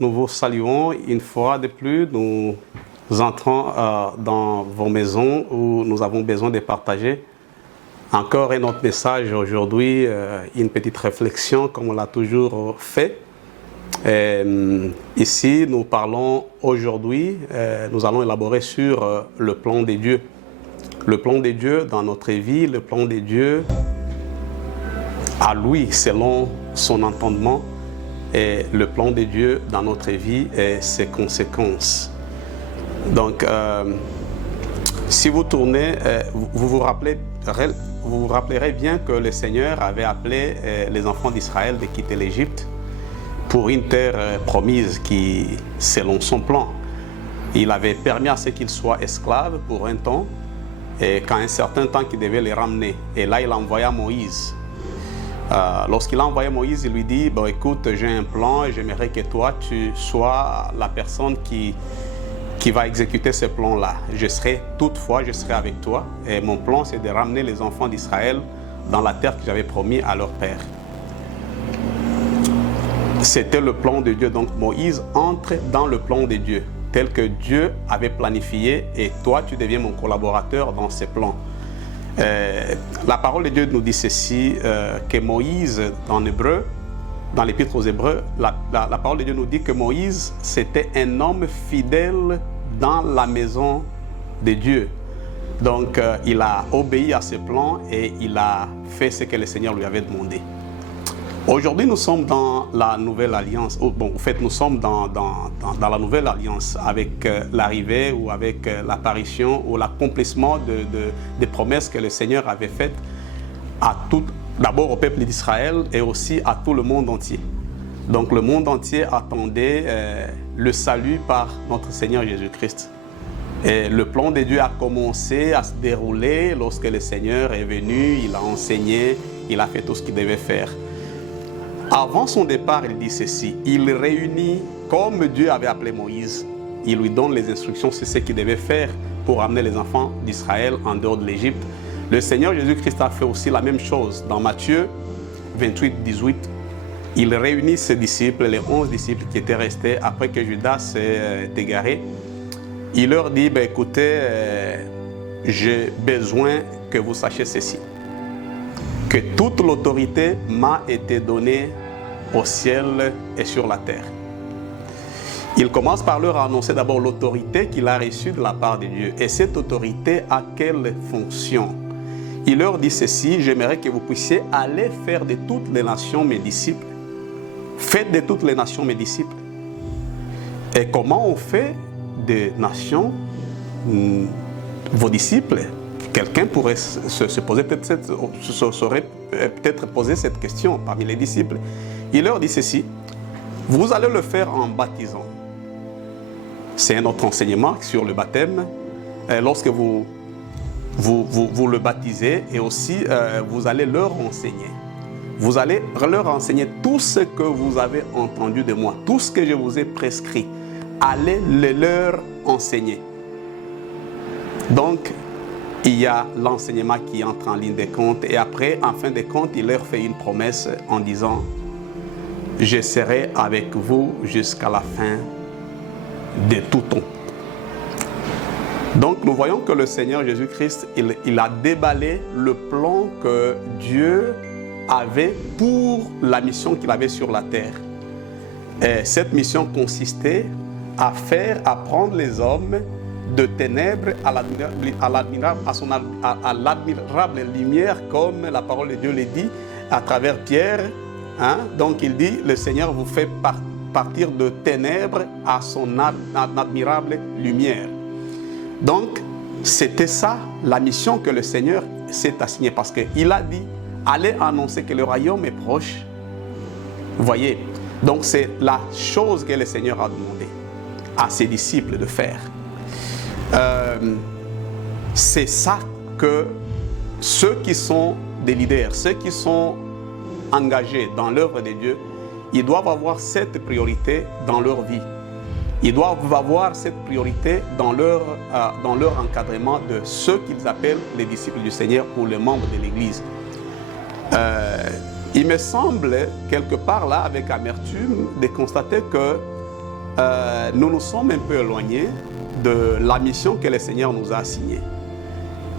nous vous saluons une fois de plus. Nous entrons dans vos maisons où nous avons besoin de partager encore un autre message aujourd'hui, une petite réflexion comme on l'a toujours fait. Ici, nous parlons aujourd'hui, nous allons élaborer sur le plan de Dieu. Le plan de Dieu dans notre vie, le plan de Dieu à lui selon son entendement et le plan de Dieu dans notre vie et ses conséquences. Donc, si vous tournez, vous vous rappellerez bien que le Seigneur avait appelé les enfants d'Israël de quitter l'Égypte pour une terre promise qui, selon son plan, il avait permis à ce qu'ils soient esclaves pour un temps et qu'à un certain temps, il devait les ramener. Et là, il envoya Moïse. Lorsqu'il a envoyé Moïse, il lui dit, bon, écoute, j'ai un plan et j'aimerais que toi, tu sois la personne qui va exécuter ce plan-là. Toutefois, je serai avec toi. Et mon plan, c'est de ramener les enfants d'Israël dans la terre que j'avais promis à leur père. C'était le plan de Dieu. Donc Moïse entre dans le plan de Dieu, tel que Dieu avait planifié, et toi, tu deviens mon collaborateur dans ce plan. La parole de Dieu nous dit ceci, que Moïse, en hébreu, dans l'Épître aux Hébreux, la parole de Dieu nous dit que Moïse, c'était un homme fidèle dans la maison de Dieu. Donc, il a obéi à ce plan et il a fait ce que le Seigneur lui avait demandé. Aujourd'hui, nous sommes dans la nouvelle alliance. Bon, en fait, nous sommes dans la nouvelle alliance avec l'arrivée ou avec l'apparition ou l'accomplissement des promesses que le Seigneur avait faites d'abord au peuple d'Israël et aussi à tout le monde entier. Donc, le monde entier attendait le salut par notre Seigneur Jésus-Christ. Et le plan de Dieu a commencé à se dérouler lorsque le Seigneur est venu, il a enseigné, il a fait tout ce qu'il devait faire. Avant son départ, il dit ceci, il réunit, comme Dieu avait appelé Moïse, il lui donne les instructions, c'est ce qu'il devait faire pour amener les enfants d'Israël en dehors de l'Égypte. Le Seigneur Jésus-Christ a fait aussi la même chose. Dans Matthieu 28, 18, il réunit ses disciples, les 11 disciples qui étaient restés après que Judas s'est égaré. Il leur dit, écoutez, j'ai besoin que vous sachiez ceci, que toute l'autorité m'a été donnée au ciel et sur la terre. Il commence par leur annoncer d'abord l'autorité qu'il a reçue de la part de Dieu. Et cette autorité a quelle fonction? Il leur dit ceci, j'aimerais que vous puissiez aller faire de toutes les nations mes disciples. Faites de toutes les nations mes disciples. Et comment on fait des nations vos disciples? Quelqu'un pourrait se poser peut-être poser cette question parmi les disciples. Il leur dit ceci, vous allez le faire en baptisant. C'est un autre enseignement sur le baptême. Lorsque vous le baptisez, et aussi vous allez leur enseigner. Vous allez leur enseigner tout ce que vous avez entendu de moi, tout ce que je vous ai prescrit. Allez le leur enseigner. Donc, il y a l'enseignement qui entre en ligne de compte, et après, en fin de compte, il leur fait une promesse en disant « Je serai avec vous jusqu'à la fin de tout temps ». Donc, nous voyons que le Seigneur Jésus-Christ, il a déballé le plan que Dieu avait pour la mission qu'il avait sur la terre. Et cette mission consistait à prendre les hommes de ténèbres à l'admirable lumière, comme la parole de Dieu le dit à travers Pierre. Donc il dit, le Seigneur vous fait partir de ténèbres à son admirable lumière. Donc c'était ça la mission que le Seigneur s'est assignée, parce qu'il a dit, allez annoncer que le royaume est proche. Vous voyez, donc c'est la chose que le Seigneur a demandé à ses disciples de faire. C'est ça que ceux qui sont des leaders, ceux qui sont engagés dans l'œuvre de Dieu, ils doivent avoir cette priorité dans leur vie. Ils doivent avoir cette priorité dans leur encadrement de ceux qu'ils appellent les disciples du Seigneur ou les membres de l'Église. Il me semble, quelque part là, avec amertume, de constater que nous nous sommes un peu éloignés de la mission que le Seigneur nous a assignée.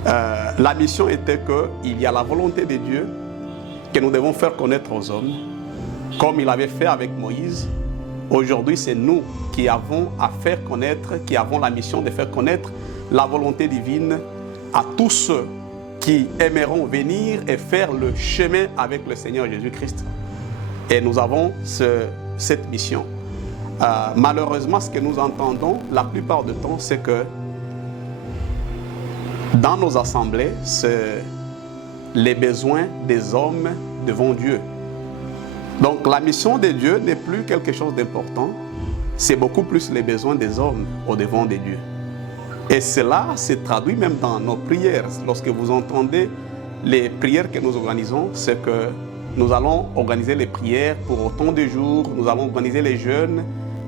La mission était qu'il y a la volonté de Dieu que nous devons faire connaître aux hommes, comme il avait fait avec Moïse. Aujourd'hui, c'est nous qui avons à faire connaître, qui avons la mission de faire connaître la volonté divine à tous ceux qui aimeront venir et faire le chemin avec le Seigneur Jésus-Christ. Et nous avons cette mission. Malheureusement, ce que nous entendons la plupart du temps, c'est que dans nos assemblées, c'est les besoins des hommes devant Dieu. Donc la mission de Dieu n'est plus quelque chose d'important, c'est beaucoup plus les besoins des hommes au devant de Dieu. Et cela se traduit même dans nos prières. Lorsque vous entendez les prières que nous organisons, c'est que nous allons organiser les prières pour autant de jours, nous allons organiser les jeûnes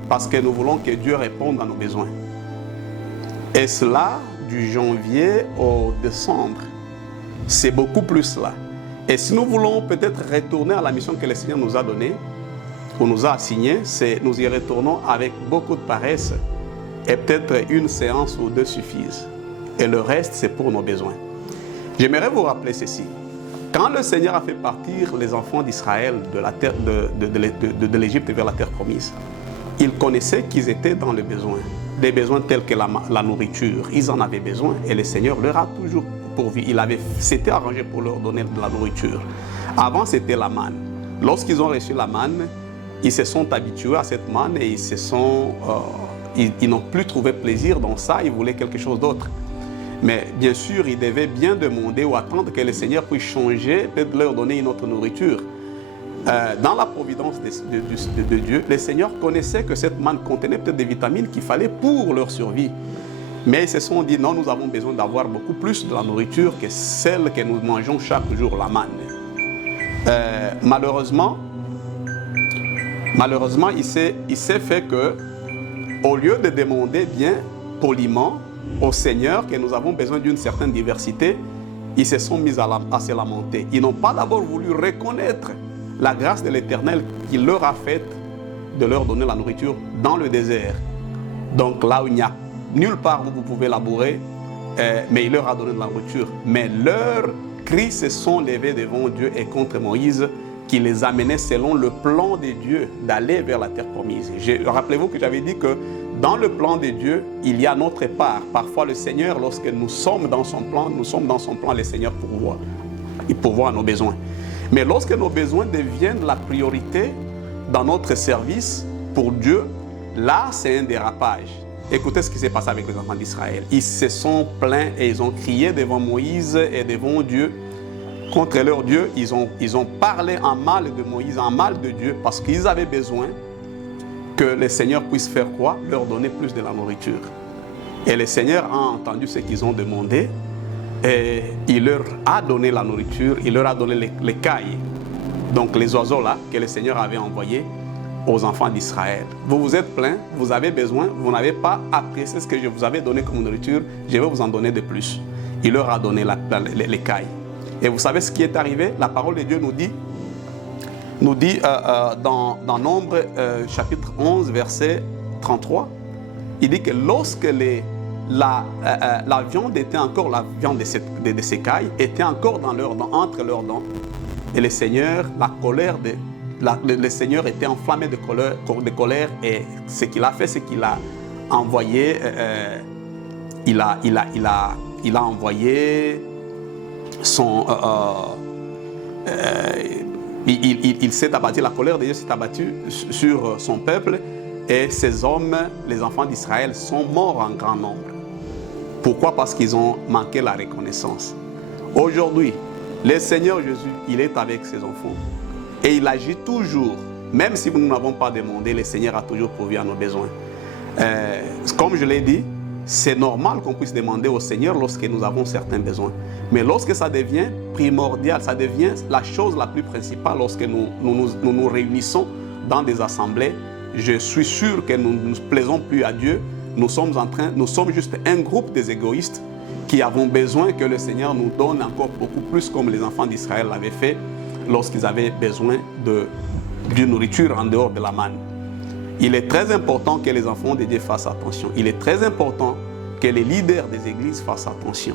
parce que nous voulons que Dieu réponde à nos besoins. Et cela du janvier au décembre, c'est beaucoup plus là. Et si nous voulons peut-être retourner à la mission que le Seigneur nous a donnée, ou nous a assignée, nous y retournons avec beaucoup de paresse. Et peut-être une séance ou deux suffisent. Et le reste, c'est pour nos besoins. J'aimerais vous rappeler ceci. Quand le Seigneur a fait partir les enfants d'Israël de l'Égypte vers la terre promise, il connaissait qu'ils étaient dans le besoin. Des besoins tels que la nourriture. Ils en avaient besoin et le Seigneur leur a toujours pourvu. S'était arrangé pour leur donner de la nourriture. Avant, c'était la manne. Lorsqu'ils ont reçu la manne, ils se sont habitués à cette manne et ils n'ont plus trouvé plaisir dans ça, ils voulaient quelque chose d'autre. Mais bien sûr, ils devaient bien demander ou attendre que le Seigneur puisse changer, peut-être leur donner une autre nourriture. Dans la providence de Dieu, le Seigneur connaissait que cette manne contenait peut-être des vitamines qu'il fallait pour leur survie. Mais ils se sont dit, non, nous avons besoin d'avoir beaucoup plus de la nourriture que celle que nous mangeons chaque jour, la manne. Malheureusement, il s'est fait que, au lieu de demander bien poliment au Seigneur que nous avons besoin d'une certaine diversité, ils se sont mis à se lamenter. Ils n'ont pas d'abord voulu reconnaître la grâce de l'Éternel qui leur a fait de leur donner la nourriture dans le désert. Donc là où il n'y a nulle part où vous pouvez labourer, mais il leur a donné de la nourriture. Mais leurs cris se sont levés devant Dieu et contre Moïse, qui les amenait selon le plan de Dieu d'aller vers la terre promise. Rappelez-vous que j'avais dit que dans le plan de Dieu, il y a notre part. Parfois le Seigneur, lorsque nous sommes dans son plan, le Seigneur pourvoit. Il pourvoit à nos besoins. Mais lorsque nos besoins deviennent la priorité dans notre service pour Dieu, là c'est un dérapage. Écoutez ce qui s'est passé avec les enfants d'Israël. Ils se sont plaints et ils ont crié devant Moïse et devant Dieu. Contre leur Dieu, ils ont parlé en mal de Moïse, en mal de Dieu, parce qu'ils avaient besoin que le Seigneur puisse faire quoi? Leur donner plus de la nourriture. Et le Seigneur a entendu ce qu'ils ont demandé et il leur a donné la nourriture, il leur a donné les cailles. Donc les oiseaux là que le Seigneur avait envoyés aux enfants d'Israël. Vous vous êtes plaints, vous avez besoin, vous n'avez pas apprécié ce que je vous avais donné comme nourriture, je vais vous en donner de plus. Il leur a donné les cailles. Et vous savez ce qui est arrivé? La parole de Dieu nous dit dans Nombre chapitre 11 verset 33, il dit que lorsque la viande était encore, la viande de ces cailles était encore dans leurs dents, entre leurs dents, et le Seigneur, le Seigneur était enflammé de colère, et ce qu'il a fait, c'est qu'il a envoyé, il a envoyé il s'est abattu, la colère de Dieu s'est abattue sur son peuple, et ces hommes, les enfants d'Israël, sont morts en grand nombre. Pourquoi? Parce qu'ils ont manqué la reconnaissance. Aujourd'hui, le Seigneur Jésus, il est avec ses enfants et il agit toujours. Même si nous n'avons pas demandé, le Seigneur a toujours pourvu à nos besoins. Comme je l'ai dit, c'est normal qu'on puisse demander au Seigneur lorsque nous avons certains besoins. Mais lorsque ça devient primordial, ça devient la chose la plus principale, lorsque nous réunissons dans des assemblées, je suis sûr que nous ne nous plaisons plus à Dieu. Nous sommes juste un groupe des égoïstes qui avons besoin que le Seigneur nous donne encore beaucoup plus, comme les enfants d'Israël l'avaient fait lorsqu'ils avaient besoin d'une nourriture en dehors de la manne. Il est très important que les enfants de Dieu fassent attention. Il est très important que les leaders des églises fassent attention.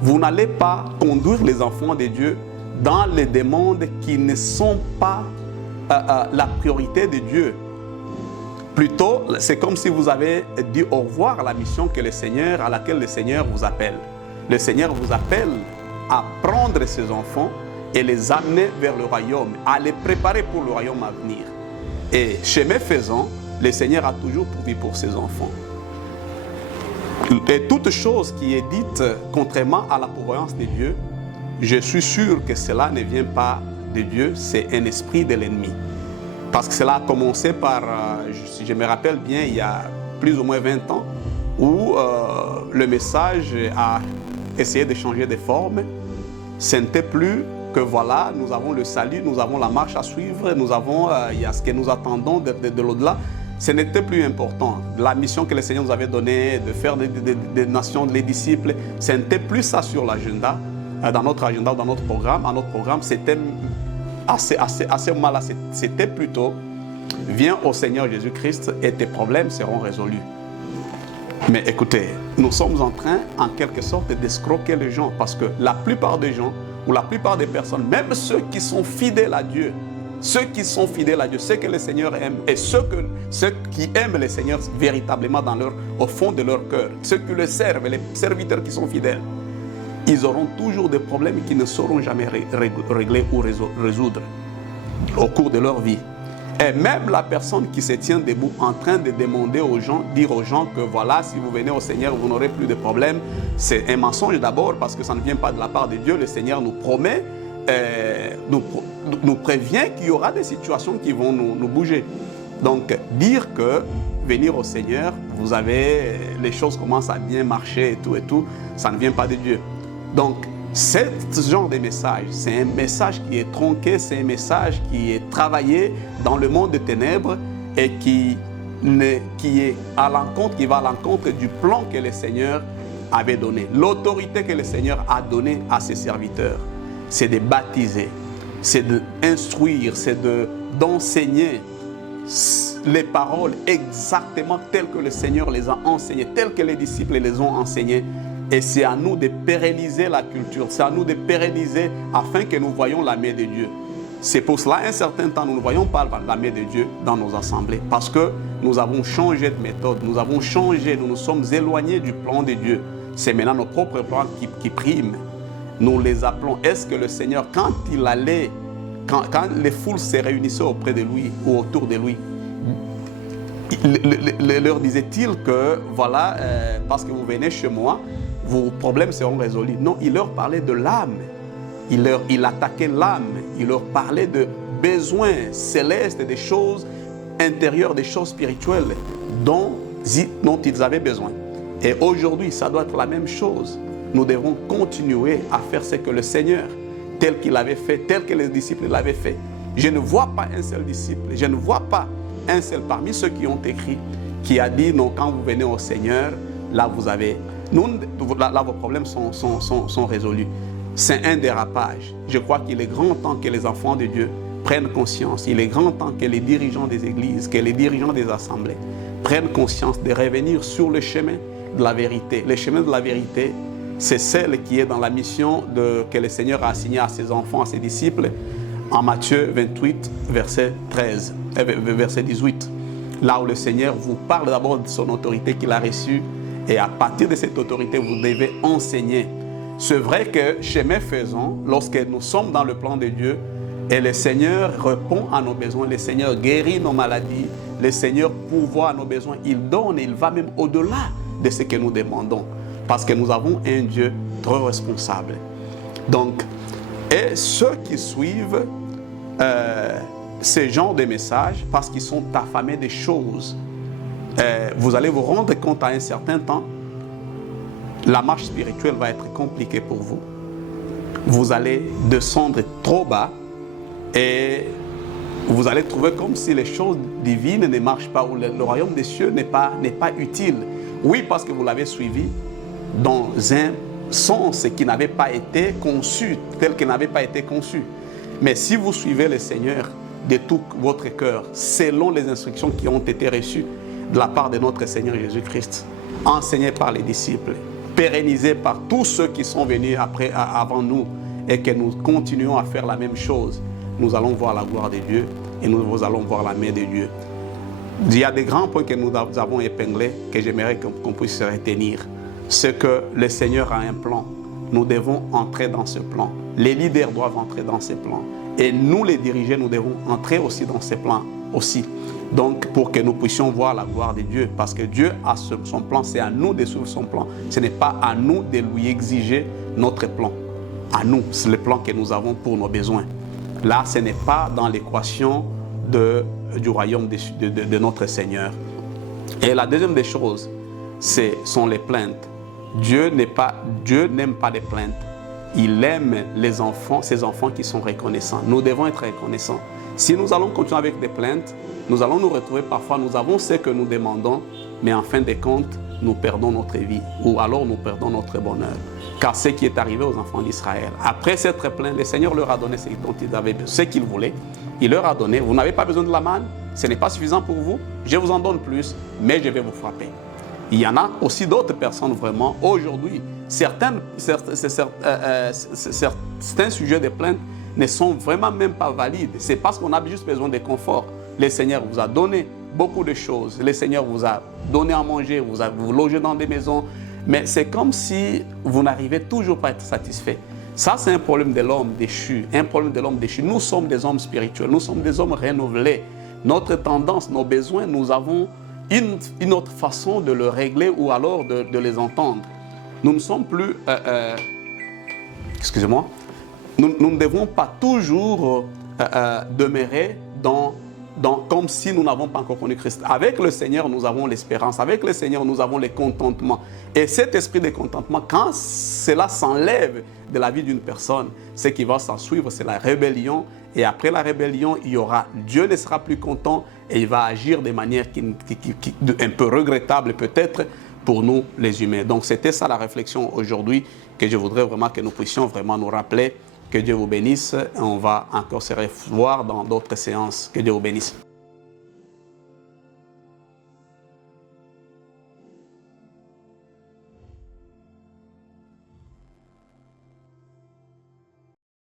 Vous n'allez pas conduire les enfants de Dieu dans les demandes qui ne sont pas la priorité de Dieu. Plutôt, c'est comme si vous avez dit au revoir à la mission à laquelle le Seigneur vous appelle. Le Seigneur vous appelle à prendre ses enfants et les amener vers le royaume, à les préparer pour le royaume à venir. Et chemin faisant, le Seigneur a toujours pourvu pour ses enfants. Et toute chose qui est dite contrairement à la pourvoyance de Dieu, je suis sûr que cela ne vient pas de Dieu, c'est un esprit de l'ennemi. Parce que cela a commencé par, si je me rappelle bien, il y a plus ou moins 20 ans, où le message a essayé de changer de forme. Ce n'était plus que voilà, nous avons le salut, nous avons la marche à suivre, nous avons il y a ce que nous attendons de l'au-delà. Ce n'était plus important. La mission que le Seigneur nous avait donnée, de faire des nations, les disciples, ce n'était plus ça sur l'agenda, dans notre agenda, dans notre programme. Dans notre programme, c'était assez mal. C'était plutôt, viens au Seigneur Jésus-Christ et tes problèmes seront résolus. Mais écoutez, nous sommes en train, en quelque sorte, d'escroquer les gens, parce que la plupart des gens, ou la plupart des personnes, même ceux qui sont fidèles à Dieu, ceux que le Seigneur aime, et ceux qui aiment le Seigneur véritablement au fond de leur cœur, ceux qui le servent, les serviteurs qui sont fidèles, ils auront toujours des problèmes qu'ils ne sauront jamais régler ou résoudre au cours de leur vie. Et même la personne qui se tient debout en train de demander aux gens, dire aux gens que voilà, si vous venez au Seigneur, vous n'aurez plus de problèmes, c'est un mensonge d'abord parce que ça ne vient pas de la part de Dieu. Le Seigneur nous promet, nous prévient qu'il y aura des situations qui vont nous bouger. Donc, dire que venir au Seigneur, les choses commencent à bien marcher et tout, ça ne vient pas de Dieu. Donc, ce genre de message, c'est un message qui est tronqué, c'est un message qui est travaillé dans le monde des ténèbres et qui va à l'encontre du plan que le Seigneur avait donné. L'autorité que le Seigneur a donnée à ses serviteurs, c'est de baptiser, c'est d'instruire, c'est d'enseigner les paroles exactement telles que le Seigneur les a enseignées, telles que les disciples les ont enseignées. Et c'est à nous de pérenniser la culture, c'est à nous de pérenniser afin que nous voyions la main de Dieu. C'est pour cela, un certain temps, nous ne voyons pas la main de Dieu dans nos assemblées, parce que nous avons changé de méthode, nous avons changé, nous nous sommes éloignés du plan de Dieu. C'est maintenant nos propres plans qui priment. Nous les appelons. Est-ce que le Seigneur, quand les foules se réunissaient auprès de lui ou autour de lui, leur disait-il que voilà, parce que vous venez chez moi, vos problèmes seront résolus? Non, il leur parlait de l'âme. Il attaquait l'âme. Il leur parlait de besoins célestes, des choses intérieures, des choses spirituelles dont ils avaient besoin. Et aujourd'hui, ça doit être la même chose. Nous devons continuer à faire ce que le Seigneur, tel qu'il avait fait, tel que les disciples l'avaient fait. Je ne vois pas un seul disciple, je ne vois pas un seul parmi ceux qui ont écrit qui a dit non, quand vous venez au Seigneur, là vos problèmes sont résolus. C'est un dérapage. Je crois qu'il est grand temps que les enfants de Dieu prennent conscience. Il est grand temps que les dirigeants des églises, que les dirigeants des assemblées prennent conscience de revenir sur le chemin de la vérité. Le chemin de la vérité, c'est celle qui est dans la mission que le Seigneur a assignée à ses enfants, à ses disciples, en Matthieu 28, verset 18. Là où le Seigneur vous parle d'abord de son autorité qu'il a reçue, et à partir de cette autorité, vous devez enseigner. C'est vrai que chemin faisant, lorsque nous sommes dans le plan de Dieu, et le Seigneur répond à nos besoins, le Seigneur guérit nos maladies, le Seigneur pourvoit à nos besoins, il donne, il va même au-delà de ce que nous demandons, parce que nous avons un Dieu très responsable. Donc, et ceux qui suivent ce genre de messages, parce qu'ils sont affamés des choses, vous allez vous rendre compte à un certain temps, la marche spirituelle va être compliquée pour vous. Vous allez descendre trop bas et vous allez trouver comme si les choses divines ne marchent pas, ou le royaume des cieux n'est pas utile. Oui, parce que vous l'avez suivi dans un sens qui n'avait pas été conçu, tel qu'il n'avait pas été conçu. Mais si vous suivez le Seigneur de tout votre cœur, selon les instructions qui ont été reçues de la part de notre Seigneur Jésus-Christ, enseignées par les disciples, pérennisées par tous ceux qui sont venus avant nous, et que nous continuons à faire la même chose, nous allons voir la gloire de Dieu et nous allons voir la main de Dieu. Il y a des grands points que nous avons épinglés que j'aimerais qu'on puisse retenir. C'est que le Seigneur a un plan. Nous devons entrer dans ce plan. Les leaders doivent entrer dans ce plan. Et nous, les dirigeants, nous devons entrer aussi dans ce plan aussi. Donc, pour que nous puissions voir la gloire de Dieu. Parce que Dieu a son plan, c'est à nous de suivre son plan. Ce n'est pas à nous de lui exiger notre plan. À nous, c'est le plan que nous avons pour nos besoins. Là, ce n'est pas dans l'équation du royaume de notre Seigneur. Et la deuxième des choses, sont les plaintes. Dieu n'aime pas les plaintes. Il aime les enfants, ces enfants qui sont reconnaissants. Nous devons être reconnaissants. Si nous allons continuer avec des plaintes, nous allons nous retrouver parfois, nous avons ce que nous demandons, mais en fin de compte, nous perdons notre vie, ou alors nous perdons notre bonheur. Car ce qui est arrivé aux enfants d'Israël, après s'être plaints, le Seigneur leur a donné ce dont ils avaient besoin, ce qu'ils voulaient. Il leur a donné, vous n'avez pas besoin de la manne, ce n'est pas suffisant pour vous, je vous en donne plus, mais je vais vous frapper. Il y en a aussi d'autres personnes vraiment, aujourd'hui, certains sujets de plainte ne sont vraiment même pas valides. C'est parce qu'on a juste besoin de confort. Le Seigneur vous a donné beaucoup de choses. Le Seigneur vous a donné à manger, vous logez dans des maisons, mais c'est comme si vous n'arrivez toujours pas à être satisfait. Ça, c'est un problème de l'homme déchu, un problème de l'homme déchu. Nous sommes des hommes spirituels, nous sommes des hommes renouvelés. Notre tendance, nos besoins, nous avons une autre façon de le régler ou alors de les entendre. Nous ne sommes plus... excusez-moi. Nous ne devons pas toujours demeurer comme si nous n'avons pas encore connu Christ. Avec le Seigneur, nous avons l'espérance. Avec le Seigneur, nous avons le contentement. Et cet esprit de contentement, quand cela s'enlève de la vie d'une personne, ce qui va s'en suivre, c'est la rébellion. Et après la rébellion, Dieu ne sera plus content et il va agir de manière un peu regrettable peut-être pour nous les humains. Donc c'était ça la réflexion aujourd'hui que je voudrais vraiment que nous puissions vraiment nous rappeler. Que Dieu vous bénisse. On va encore se revoir dans d'autres séances. Que Dieu vous bénisse.